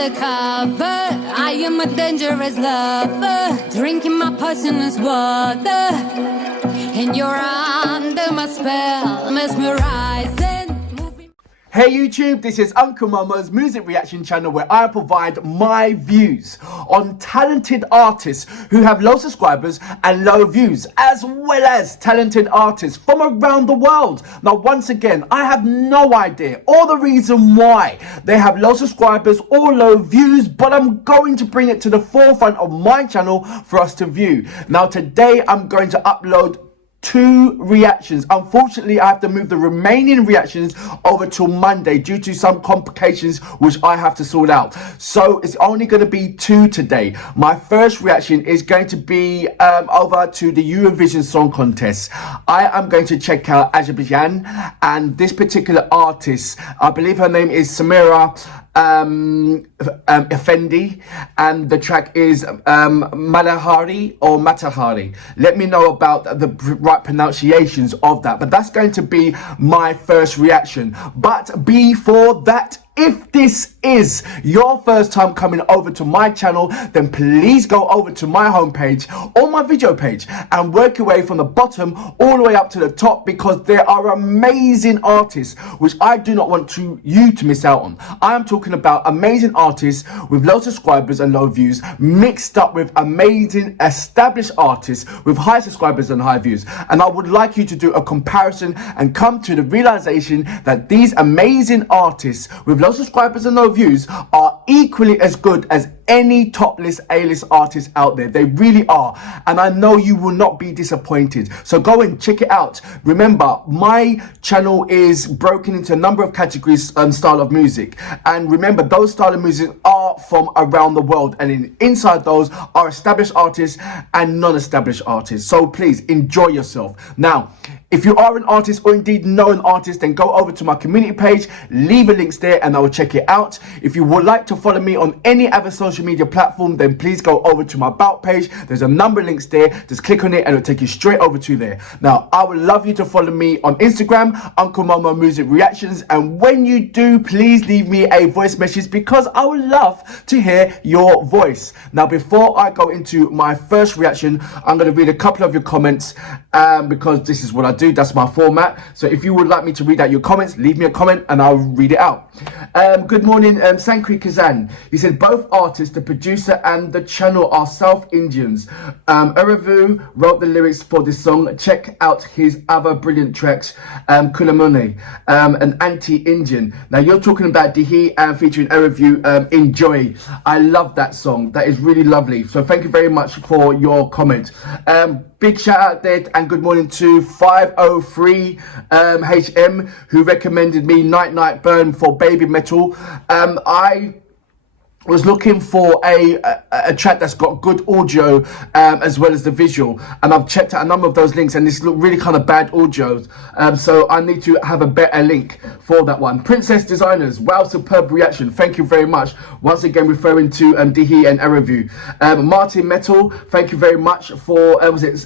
undercover. I am a dangerous lover, drinking my poisonous water, and you're under my spell, mesmerizing. Hey YouTube, this is Uncle Mama's music reaction channel where I provide my views on talented artists who have low subscribers and low views, as well as talented artists from around the world. Now once again, I have no idea or the reason why they have low subscribers or low views, but I'm going to bring it to the forefront of my channel for us to view. Now today I'm going to upload 2 reactions. Unfortunately, I have to move the remaining reactions over till Monday due to some complications which I have to sort out. So it's only going to be 2 today. My first reaction is going to be over to the Eurovision Song Contest. I am going to check out Azerbaijan and this particular artist. I believe her name is Samira Efendi, and the track is Malahari or Matahari. Let me know about the right pronunciations of that, but that's going to be my first reaction. But before that, if this is your first time coming over to my channel, then please go over to my homepage or my video page and work your way from the bottom all the way up to the top, because there are amazing artists which I do not want you to miss out on. I am talking about amazing artists with low subscribers and low views mixed up with amazing established artists with high subscribers and high views. And I would like you to do a comparison and come to the realization that these amazing artists with low subscribers and low views are equally as good as any top list A-list artist out there. They really are, and I know you will not be disappointed. So go and check it out. Remember, my channel is broken into a number of categories and style of music, and remember, those style of music are from around the world, and inside those are established artists and non-established artists. So please enjoy yourself. Now, if you are an artist or indeed know an artist, then go over to my community page, leave a link there and I will check it out. If you would like to follow me on any other social media platform, then please go over to my about page. There's a number of links there. Just click on it and it'll take you straight over to there. Now, I would love you to follow me on Instagram, Uncle Mama Music Reactions. And when you do, please leave me a voice message, because I would love to hear your voice. Now, before I go into my first reaction, I'm going to read a couple of your comments because this is what I do. That's my format. So if you would like me to read out your comments, leave me a comment and I'll read it out. Good morning, Sankri Kazan. He said both artists, the producer and the channel, are South Indians. Uravu wrote the lyrics for this song. Check out his other brilliant tracks, Kulamune, an anti-Indian. Now you're talking about Dihi featuring Uravu, Enjoy. I love that song. That is really lovely. So thank you very much for your comment. Big shout out there and good morning to 503 HM, who recommended me Night Night Burn for Baby Metal. I was looking for a track that's got good audio as well as the visual, and I've checked out a number of those links and this look really kind of bad audio, so I need to have a better link for that one. Princess Designers, wow, superb reaction, thank you very much. Once again referring to Dihi and Erevu. Martin Metal, thank you very much for was it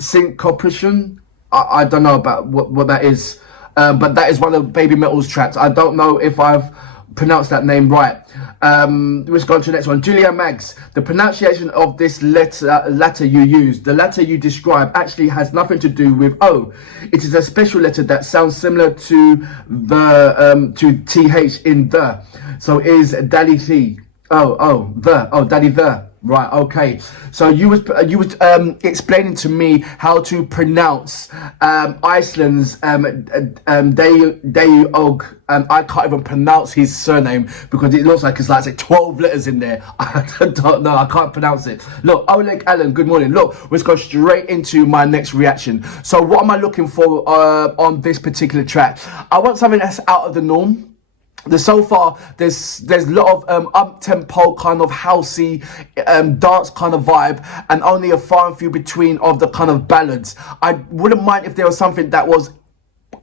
Syncopition? I don't know about what that is, but that is one of Baby Metal's tracks. I don't know if I've pronounce that name right. Let's go on to the next one. Julia Mags, the pronunciation of this letter you use, the letter you describe, actually has nothing to do with O. It is a special letter that sounds similar to the to TH in the. So is Deli the. Daddy the. Right, okay. So you was explaining to me how to pronounce Iceland's Deog. I can't even pronounce his surname because it looks like it's like 12 letters in there. I don't know, I can't pronounce it. Look, Oleg Allen, good morning. Look, let's go straight into my next reaction. So what am I looking for on this particular track? I want something that's out of the norm. So far there's a lot of up-tempo kind of housey dance kind of vibe, and only a far and few between of the kind of ballads. I wouldn't mind if there was something that was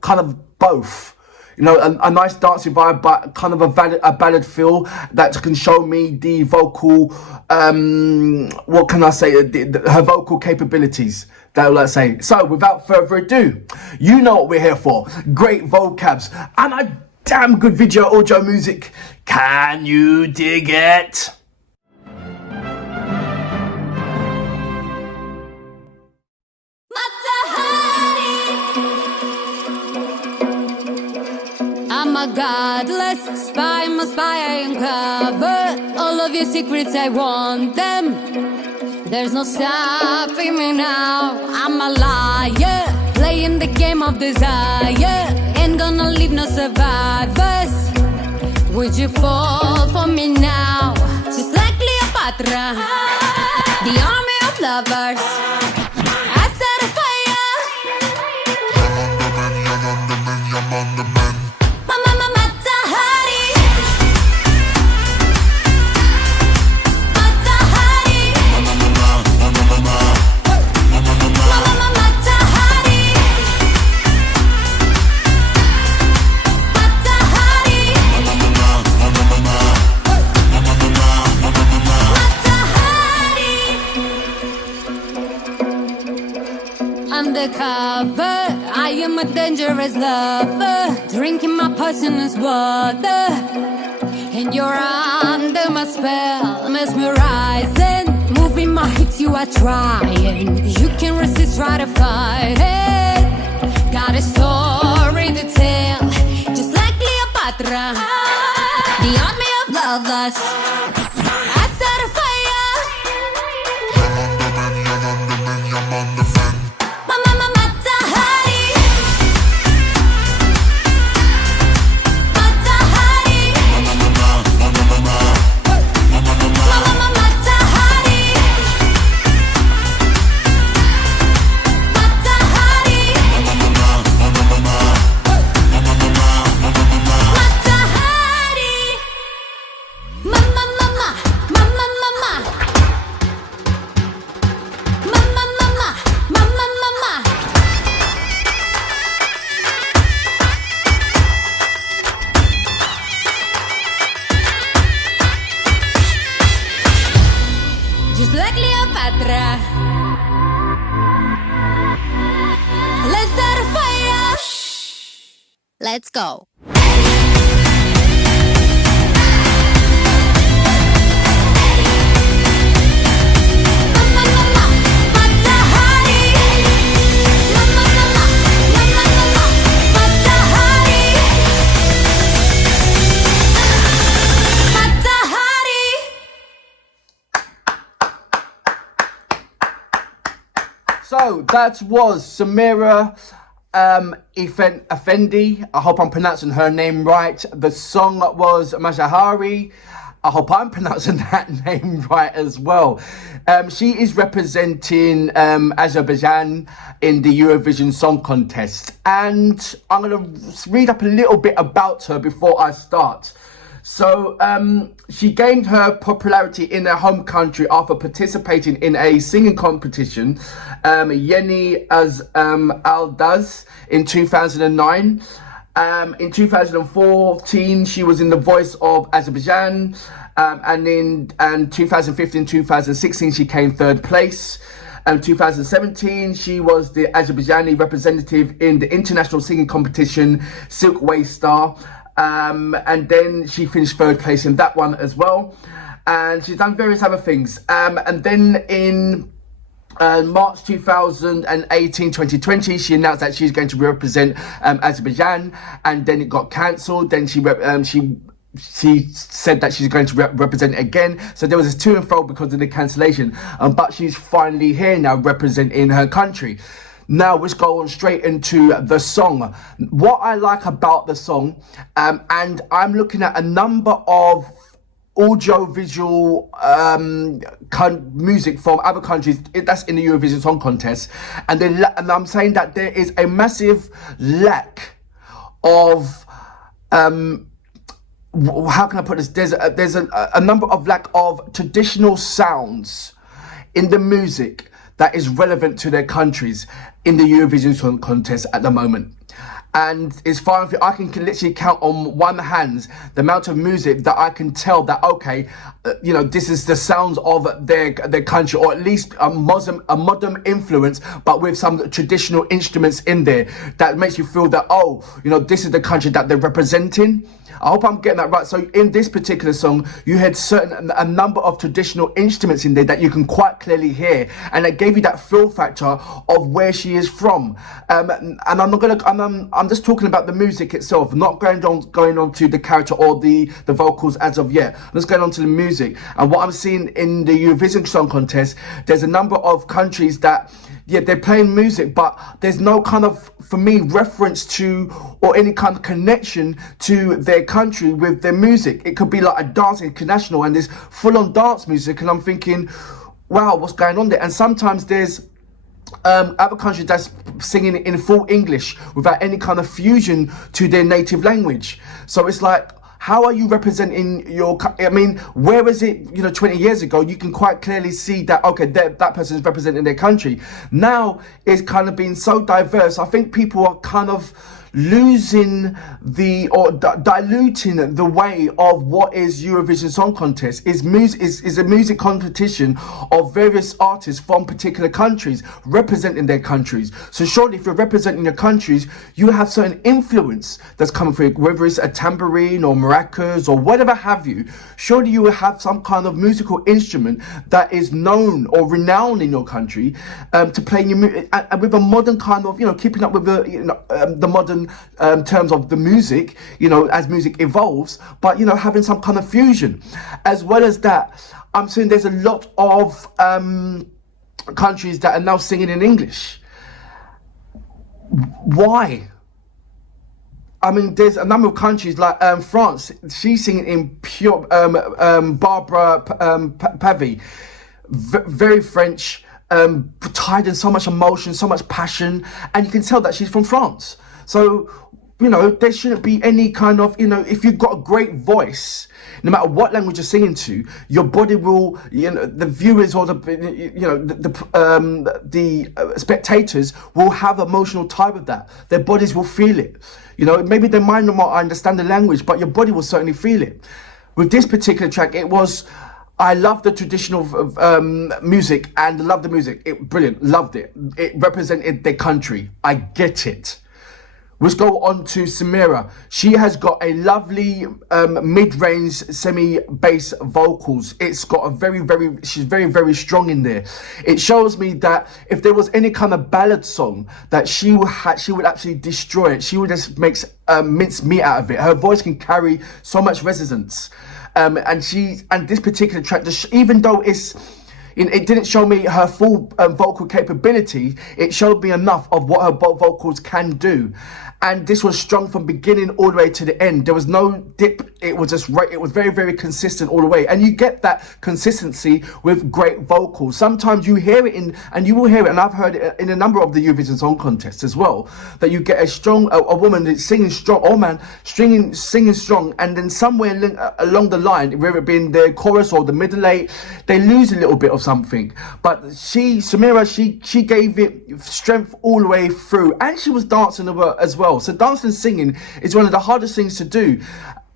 kind of both, you know, a nice dancing vibe but kind of a ballad feel that can show me the vocal what can I say, her vocal capabilities, that will I say. So without further ado, you know what we're here for. Great vocabs, and I damn good video audio music. Can you dig it? I'm a godless spy, I'm a spy, I uncover all of your secrets, I want them. There's no stopping me now. I'm a liar, playing the game of desire. Ain't gonna leave no survivors. Would you fall for me now? Just like Cleopatra, the army of lovers. I set a fire. I'm on the man. Undercover, I am a dangerous lover, drinking my poisonous water, and you're under my spell, mesmerizing, moving my hips, you are trying, you can resist, try to fight it, got a story to tell, just like Cleopatra, the army of lovers, I set a fire. I'm on the fan. Just like Cleopatra, let's start a fire. Let's go. So that was Samira Efendi. I hope I'm pronouncing her name right. The song was Mazahari. I hope I'm pronouncing that name right as well. She is representing Azerbaijan in the Eurovision Song Contest. And I'm going to read up a little bit about her before I start. So she gained her popularity in her home country after participating in a singing competition, Yeni Az Aldaz, in 2009. In 2014, she was in The Voice of Azerbaijan, and in 2015-2016, she came third place. 2017, she was the Azerbaijani representative in the international singing competition, Silk Way Star. And then she finished third place in that one as well. And she's done various other things. And then in March 2018-2020, she announced that she's going to represent Azerbaijan, and then it got cancelled. Then she said that she's going to represent it again. So there was a to and fro because of the cancellation. But she's finally here now representing her country. Now let's go on straight into the song. What I like about the song, and I'm looking at a number of audio-visual music from other countries that's in the Eurovision Song Contest, and I'm saying that there is a massive lack of how can I put this? There's a number of lack of traditional sounds in the music that is relevant to their countries in the Eurovision Song Contest at the moment. And it's fine. I can literally count on one hand the amount of music that I can tell that, okay, you know, this is the sounds of their country, or at least a modern influence, but with some traditional instruments in there that makes you feel that, oh, you know, this is the country that they're representing. I hope I'm getting that right. So in this particular song, you had a number of traditional instruments in there that you can quite clearly hear, and it gave you that feel factor of where she is from. And I'm just talking about the music itself, not going on to the character or the vocals as of yet. I'm just going on to the music. And what I'm seeing in the Eurovision Song Contest, there's a number of countries that, yeah, they're playing music, but there's no kind of, for me, reference to or any kind of connection to their country with their music. It could be like a dance international and there's full-on dance music, and I'm thinking, wow, what's going on there? And sometimes there's other countries that's singing it in full English without any kind of fusion to their native language. So it's like, how are you representing your, I mean, where is it, 20 years ago, you can quite clearly see that, okay, that person is representing their country. Now it's kind of been so diverse. I think people are kind of losing diluting the way of what is Eurovision Song Contest. Is a music competition of various artists from particular countries representing their countries. So surely if you're representing your countries, you have certain influence that's coming through, whether it's a tambourine or maracas or whatever have you. Surely you will have some kind of musical instrument that is known or renowned in your country to play in your and with a modern kind of, keeping up with the modern terms of the music, as music evolves, but having some kind of fusion. As well as that, I'm saying there's a lot of countries that are now singing in English. Why? I mean, there's a number of countries like France. She's singing in pure Barbara Pavy, very French, tied in so much emotion, so much passion, and you can tell that she's from France. So, there shouldn't be any kind of, if you've got a great voice, no matter what language you're singing to, your body will, the viewers or the spectators will have emotional tie with that. Their bodies will feel it. Maybe they might not understand the language, but your body will certainly feel it. With this particular track, I love the traditional music and love the music. Brilliant, loved it. It represented their country. I get it. Let's go on to Samira. She has got a lovely mid-range semi-bass vocals. It's got she's very, very strong in there. It shows me that if there was any kind of ballad song that she would actually destroy it. She would just make mince meat out of it. Her voice can carry so much resonance. And this particular track, even though it didn't show me her full vocal capability, it showed me enough of what her vocals can do. And this was strong from beginning all the way to the end. There was no dip. It was just right. It was very, very consistent all the way. And you get that consistency with great vocals. Sometimes you hear it and you will hear it, and I've heard it in a number of the Eurovision Song Contest as well, that you get a woman that's singing strong, singing strong, and then somewhere along the line, whether it be in the chorus or the middle eight, they lose a little bit of something. But Samira, she gave it strength all the way through, and she was dancing as well. So dancing and singing is one of the hardest things to do,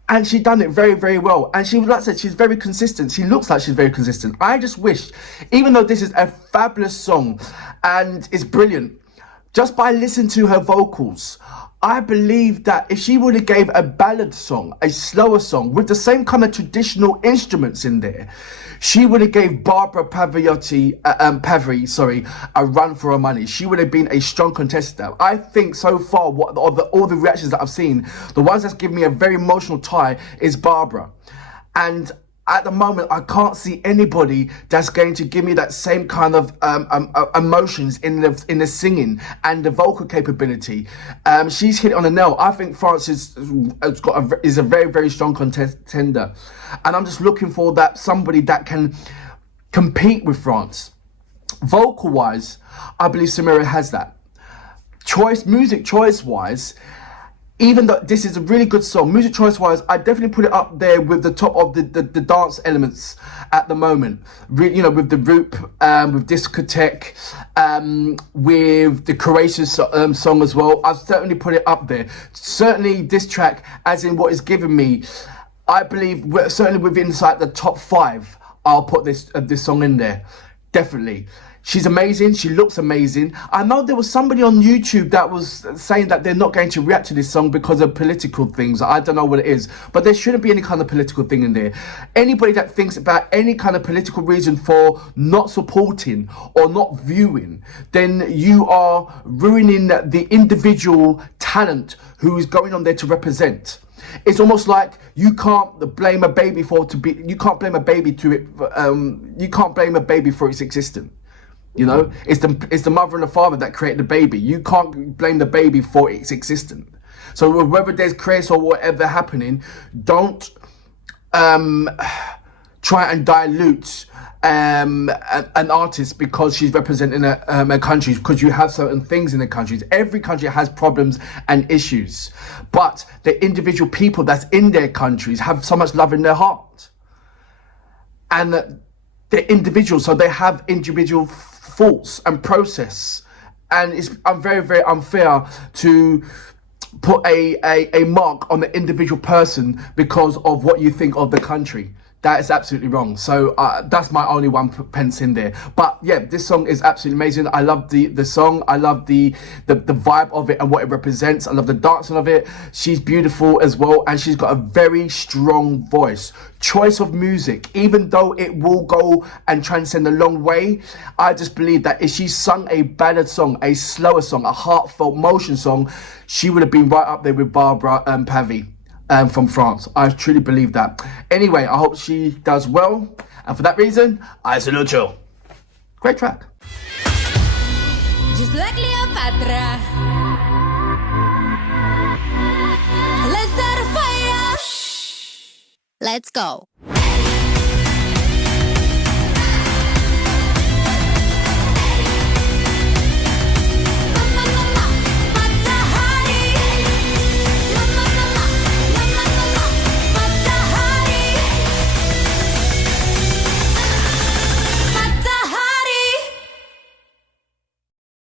and she done it very, very well. And she, like I said, she's very consistent. She looks like she's very consistent. I just wish, even though this is a fabulous song and it's brilliant, just by listening to her vocals, I believe that if she would have gave a ballad song, a slower song with the same kind of traditional instruments in there, she would have gave Barbara Pavy, a run for her money. She would have been a strong contestant. I think so far, all the reactions that I've seen, the ones that's given me a very emotional tie is Barbara. And at the moment, I can't see anybody that's going to give me that same kind of emotions in the singing and the vocal capability. She's hit it on the nail. I think France is a very, very strong contender, and I'm just looking for somebody that can compete with France. Vocal wise, I believe Samira has that. Music choice wise, even though this is a really good song, music choice wise, I definitely put it up there with the top of the dance elements at the moment. You know, with the Roop, with Discotheque, with the Cornelissen song as well. I've certainly put it up there. Certainly this track, as in what it's given me, I believe certainly within inside the top 5, I'll put this song in there. Definitely. She's amazing. She looks amazing. I know there was somebody on YouTube that was saying that they're not going to react to this song because of political things. I don't know what it is, but there shouldn't be any kind of political thing in there. Anybody that thinks about any kind of political reason for not supporting or not viewing, then you are ruining the individual talent who is going on there to represent. It's almost like you can't blame a baby for you can't blame a baby for its existence. You know, it's the mother and the father that created the baby. You can't blame the baby for its existence. So whether there's craze or whatever happening, don't try and dilute an artist because she's representing a country, because you have certain things in the countries. Every country has problems and issues, but the individual people that's in their countries have so much love in their heart, and they're individuals, so they have individual thoughts and process, and it's very, very unfair to put a mark on the individual person because of what you think of the country. That is absolutely wrong. So that's my only 1 pence in there. But yeah, this song is absolutely amazing. I love the song. I love the vibe of it and what it represents. I love the dancing of it. She's beautiful as well, and she's got a very strong voice. Choice of music, even though it will go and transcend a long way, I just believe that if she sung a ballad song, a slower song, a heartfelt motion song, she would have been right up there with Barbara Pavy. From France. I truly believe that. Anyway, I hope she does well, and for that reason, I salute you. Great track. Just like Cleopatra, let's start a fire. Let's go.